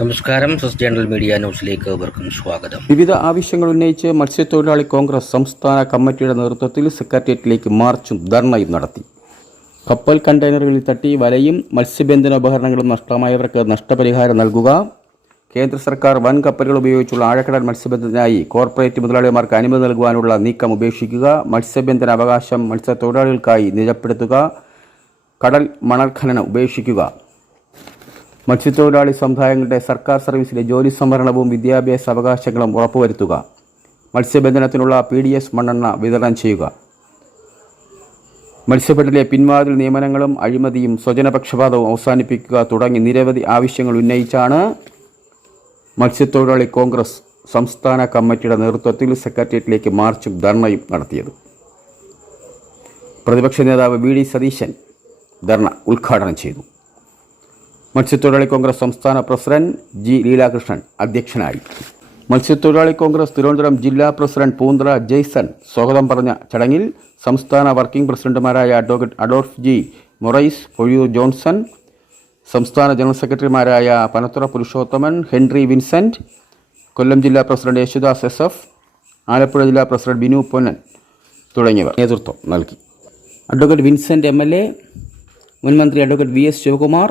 നമസ്കാരം. സസ് general media ന്യൂസിലേക്ക് ഏവർക്കും സ്വാഗതം. വിവിധ ആവശ്യങ്ങൾ ഉന്നയിച്ച് മത്സ്യത്തൊഴിലാളി കോൺഗ്രസ് സംസ്ഥാന കമ്മിറ്റിയുടെ നേതൃത്വത്തിൽ സെക്രട്ടേറിയറ്റിലേക്ക് മാർച്ചും ധർണയും നടത്തി. കപ്പൽ കണ്ടെയ്നറുകളിൽ തട്ടി വലയും മത്സ്യബന്ധന ഉപകരണങ്ങളും നഷ്ടമായവർക്ക് നഷ്ടപരിഹാരം നൽകുക. കേന്ദ്ര സർക്കാർ വൻ കപ്പലുകൾ ഉപയോഗിച്ചുള്ള ആഴക്കടൽ മത്സ്യബന്ധനത്തിനായി കോർപ്പറേറ്റ് മുതലാളിമാർക്ക് അനുമതി നൽകുവാനുള്ള നീക്കം ഉപേക്ഷിക്കുക. മത്സ്യബന്ധന അവകാശം മത്സ്യത്തൊഴിലാളികൾക്കായി നിജപ്പെടുത്തുക. കടൽ മണൽ ഖനനം ഉപേക്ഷിക്കുക. മത്സ്യത്തൊഴിലാളി സമുദായങ്ങളുടെ സർക്കാർ സർവീസിലെ ജോലി സംവരണവും വിദ്യാഭ്യാസ അവകാശങ്ങളും ഉറപ്പുവരുത്തുക. മത്സ്യബന്ധനത്തിനുള്ള പി ഡി എസ് മണ്ണെണ്ണ വിതരണം ചെയ്യുക. മത്സ്യഫെഡിലെ പിൻവാതിൽ നിയമനങ്ങളും അഴിമതിയും സ്വജനപക്ഷപാതവും അവസാനിപ്പിക്കുക തുടങ്ങി നിരവധി ആവശ്യങ്ങൾ ഉന്നയിച്ചാണ് മത്സ്യത്തൊഴിലാളി കോൺഗ്രസ് സംസ്ഥാന കമ്മിറ്റിയുടെ നേതൃത്വത്തിൽ സെക്രട്ടേറിയറ്റിലേക്ക് മാർച്ചും ധർണയും നടത്തിയത്. പ്രതിപക്ഷ നേതാവ് വി ഡി സതീശൻ ധർണ ഉദ്ഘാടനം ചെയ്തു. മത്സ്യത്തൊഴിലാളി കോൺഗ്രസ് സംസ്ഥാന പ്രസിഡന്റ് ജി ലീലാകൃഷ്ണൻ അധ്യക്ഷനായി. മത്സ്യത്തൊഴിലാളി കോൺഗ്രസ് തിരുവനന്തപുരം ജില്ലാ പ്രസിഡന്റ് പൂന്തറ ജെയ്സൺ സ്വാഗതം പറഞ്ഞ ചടങ്ങിൽ സംസ്ഥാന വർക്കിംഗ് പ്രസിഡന്റുമാരായ advocate Adolf G Morais Pozhiyoor Johnson സംസ്ഥാന ജനറൽ സെക്രട്ടറിമാരായ പനത്തുറ പുരുഷോത്തമൻ ഹെൻറി വിൻസെന്റ് കൊല്ലം ജില്ലാ president Yesudas S F Alappuzha ജില്ലാ പ്രസിഡന്റ് ബിനു പൊന്നൻ തുടങ്ങിയവർ നേതൃത്വം നൽകി. Advocate Vincent M L A മുൻമന്ത്രി advocate V S Sivakumar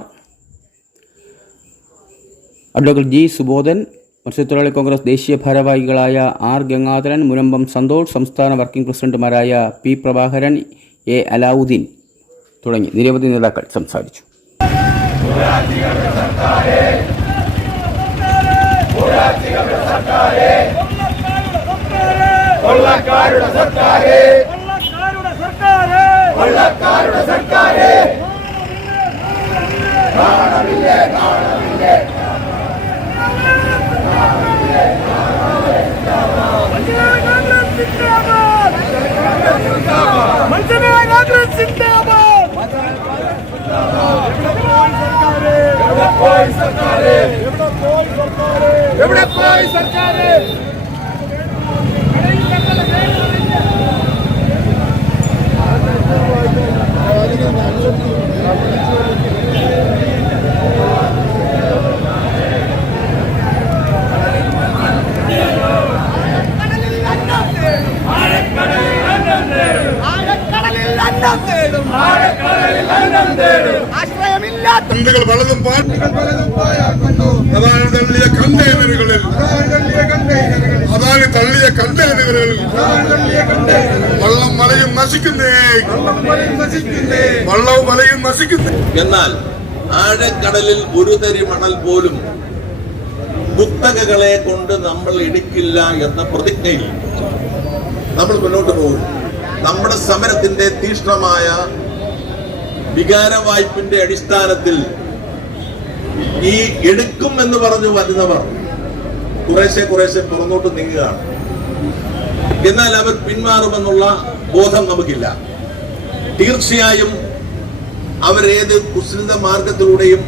advocate G Subodhan മത്സ്യത്തൊഴിലാളി കോൺഗ്രസ് ദേശീയ ഭാരവാഹികളായ ആർ ഗംഗാധരൻ മുനമ്പം സന്തോഷ് സംസ്ഥാന വർക്കിംഗ് പ്രസിഡന്റുമാരായ പി പ്രഭാകരൻ എ അലാവുദ്ദീൻ തുടങ്ങി. നിരവധി നേതാക്കൾ സംസാരിച്ചു. സർക്കാരെ. सरकार പലതും അതാണ് തള്ളിയ കണ്ടെയ്നറുകളിൽ. അതാണ് തള്ളിയ കണ്ടെയ്നറുകളിൽ. വള്ളം മലയും നശിക്കുന്നേ. വള്ളവും മലയും നശിക്കുന്നേ. എന്നാൽ ആഴക്കടലിൽ ഒരു തരി മണൽ പോലും കുത്തകകളെ കൊണ്ട് നമ്മൾ എടുക്കില്ല എന്ന പ്രതിജ്ഞയിൽ നമ്മൾ മുന്നോട്ട് പോകും നമ്മുടെ സമരത്തിന്റെ തീക്ഷ്ണമായ വികാര വായ്പിന്റെ അടിസ്ഥാനത്തിൽ ഈ എടുക്കും എന്ന് പറഞ്ഞു വരുന്നവർ കുറേശ്ശെ കുറേശ്ശെ പുറന്നോട്ട് നീങ്ങുകയാണ്. എന്നാൽ അവർ പിന്മാറുമെന്നുള്ള ബോധം നമുക്കില്ല. തീർച്ചയായും അവരേത് കുസൃത മാർഗത്തിലൂടെയും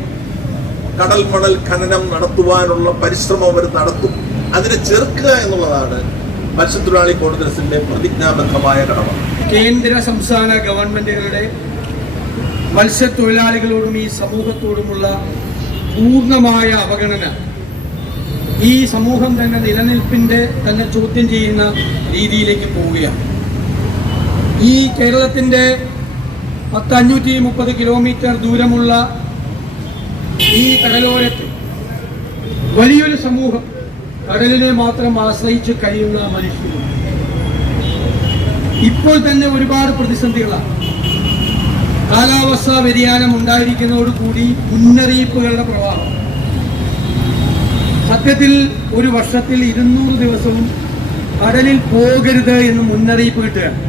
കടൽ മണൽ ഖനനം നടത്തുവാനുള്ള പരിശ്രമം അവർ നടത്തും. അതിനെ ചെറുക്കുക എന്നുള്ളതാണ് മത്സ്യത്തൊഴിലാളി കോൺഗ്രസിന്റെ പ്രതിജ്ഞാബദ്ധമായ കടമ. കേന്ദ്ര സംസ്ഥാന ഗവൺമെന്റുകളുടെ മത്സ്യത്തൊഴിലാളികളോടും ഈ സമൂഹത്തോടുമുള്ള പൂർണമായ അവഗണന. ഈ സമൂഹം തന്നെ നിലനിൽപ്പിന്റെ തന്നെ ചോദ്യം ചെയ്യുന്ന രീതിയിലേക്ക് പോവുകയാണ്. ഈ കേരളത്തിന്റെ പത്തഞ്ഞൂറ്റി മുപ്പത് കിലോമീറ്റർ ദൂരമുള്ള ഈ കടലോരത്ത് വലിയൊരു സമൂഹം കടലിനെ മാത്രം ആശ്രയിച്ച് കഴിയുന്ന മനുഷ്യരുണ്ട്. ഇപ്പോൾ തന്നെ ഒരുപാട് പ്രതിസന്ധികളാണ്. കാലാവസ്ഥാ വ്യതിയാനം ഉണ്ടായിരിക്കുന്നതോടുകൂടി മുന്നറിയിപ്പുകളുടെ പ്രവാഹം. സത്യത്തിൽ ഒരു വർഷത്തിൽ ഇരുന്നൂറ് ദിവസവും കടലിൽ പോകരുത് എന്ന് മുന്നറിയിപ്പ് കിട്ടുകയാണ്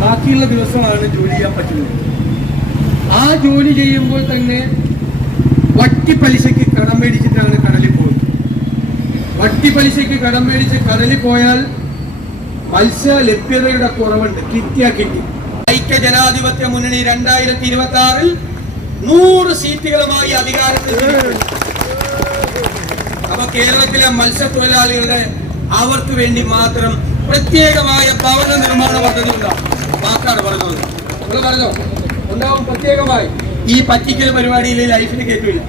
ബാക്കിയുള്ള ദിവസമാണ് ജോലി ചെയ്യാൻ പറ്റുന്നത്. ആ ജോലി ചെയ്യുമ്പോൾ തന്നെ വട്ടി പലിശയ്ക്ക് കടം മേടിച്ചിട്ടാണ് കടലിൽ പോകുന്നത്. വട്ടി പലിശയ്ക്ക് കടം മേടിച്ച് കടലിൽ പോയാൽ മത്സ്യ ലഭ്യതയുടെ കുറവുണ്ട്. കിട്ടിയാ കിട്ടി. ഐക്യ ജനാധിപത്യ മുന്നണി രണ്ടായിരത്തി ഇരുപത്തി ആറിൽ നൂറ് സീറ്റുകളുമായി അധികാരത്തിൽ. അപ്പൊ കേരളത്തിലെ മത്സ്യത്തൊഴിലാളികളുടെ അവർക്ക് വേണ്ടി മാത്രം പ്രത്യേകമായ ഭവന നിർമ്മാണ പദ്ധതി ഉണ്ടാവും പറഞ്ഞത്. നിങ്ങൾ പറഞ്ഞോ? ഉണ്ടാവും പ്രത്യേകമായി. ഈ പറ്റിക്കൽ പരിപാടിയിൽ ലൈഫിന് കേട്ടില്ല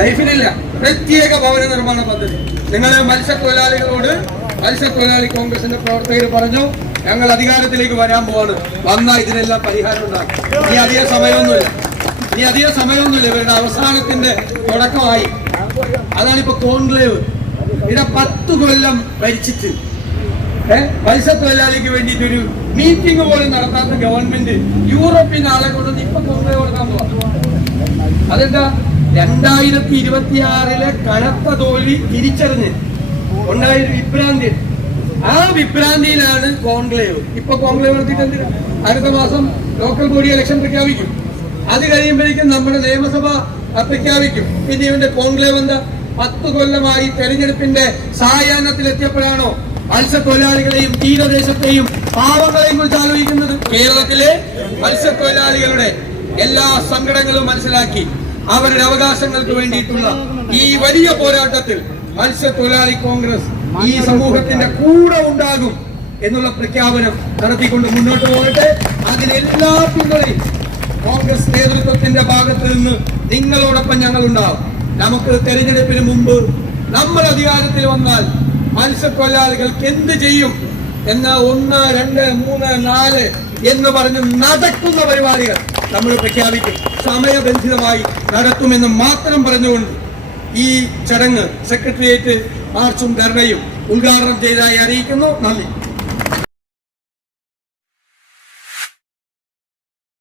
ലൈഫിനില്ല. പ്രത്യേക ഭവന നിർമ്മാണ പദ്ധതി. നിങ്ങൾ മത്സ്യത്തൊഴിലാളികളോട് മത്സ്യത്തൊഴിലാളി കോൺഗ്രസിന്റെ പ്രവർത്തകർ പറഞ്ഞു ഞങ്ങൾ അധികാരത്തിലേക്ക് വരാൻ പോവാണ്. വന്നാൽ ഇതിനെല്ലാം പരിഹാരം ഉണ്ടാകും ഇനി അധിക സമയമൊന്നുമില്ല. ഇനി അധിക സമയമൊന്നുമില്ല. ഇവരുടെ അവസാനത്തിന്റെ തുടക്കമായി. അതാണ് ഇപ്പൊ കോൺക്ലേവ്. ഇവിടെ പത്ത് കൊല്ലം ഭരിച്ചിട്ട് ഏഹ് മത്സ്യത്തൊഴിലാളിക്ക് വേണ്ടിയിട്ട് ഒരു മീറ്റിംഗ് പോലും നടത്താത്ത ഗവൺമെന്റ് യൂറോപ്യൻ ആളെ കൊണ്ടൊന്ന് ഇപ്പൊ കോൺക്ലേവ് കൊടുക്കാൻ പോവാ. അതെന്താ? രണ്ടായിരത്തി ഇരുപത്തിയാറിലെ കനത്ത തോൽവി തിരിച്ചറിഞ്ഞ്. ഉണ്ടായൊരു വിഭ്രാന്തി. ആ വിഭ്രാന്തിയിലാണ് കോൺക്ലേവ്. ഇപ്പൊ കോൺക്ലേവ് നടത്തിയിട്ട് അടുത്ത മാസം ലോക്കൽ ബോഡി ഇലക്ഷൻ പ്രഖ്യാപിക്കും. അത് കഴിയുമ്പോഴേക്കും നമ്മുടെ നിയമസഭ പ്രഖ്യാപിക്കും. പിന്നെ ഇവന്റെ കോൺക്ലേവ് എന്താ? പത്ത് കൊല്ലമായി തെരഞ്ഞെടുപ്പിന്റെ സായാഹ്നത്തിലെത്തിയപ്പോഴാണോ മത്സ്യത്തൊഴിലാളികളെയും തീരദേശത്തെയും പാവങ്ങളെയും കുറിച്ച് ആലോചിക്കുന്നത്? കേരളത്തിലെ മത്സ്യത്തൊഴിലാളികളുടെ എല്ലാ സങ്കടങ്ങളും മനസ്സിലാക്കി അവരുടെ അവകാശങ്ങൾക്ക് വേണ്ടിയിട്ടുള്ള ഈ വലിയ പോരാട്ടത്തിൽ മത്സ്യത്തൊഴിലാളി കോൺഗ്രസ് ഈ സമൂഹത്തിന്റെ കൂടെ ഉണ്ടാകും എന്നുള്ള പ്രഖ്യാപനം നടത്തിക്കൊണ്ട് മുന്നോട്ട് പോകട്ടെ. അതിനെല്ലാ പിന്തുണയും കോൺഗ്രസ് നേതൃത്വത്തിന്റെ ഭാഗത്ത് നിന്ന് നിങ്ങളോടൊപ്പം ഞങ്ങൾ ഉണ്ടാവും നമുക്ക് തെരഞ്ഞെടുപ്പിന് മുമ്പ് നമ്മൾ അധികാരത്തിൽ വന്നാൽ മത്സ്യത്തൊഴിലാളികൾക്ക് എന്ത് ചെയ്യും എന്ന ഒന്ന് രണ്ട് മൂന്ന് നാല് എന്ന് പറഞ്ഞ് നടക്കുന്ന പരിപാടികൾ നമ്മൾ പ്രഖ്യാപിക്കും. സമയബന്ധിതമായി നടത്തുമെന്ന് മാത്രം പറഞ്ഞുകൊണ്ട് ഈ ചടങ്ങ് സെക്രട്ടേറിയറ്റ് മാർച്ചും ധർണയും ഉദ്ഘാടനം ചെയ്തതായി അറിയിക്കുന്നു. നന്ദി.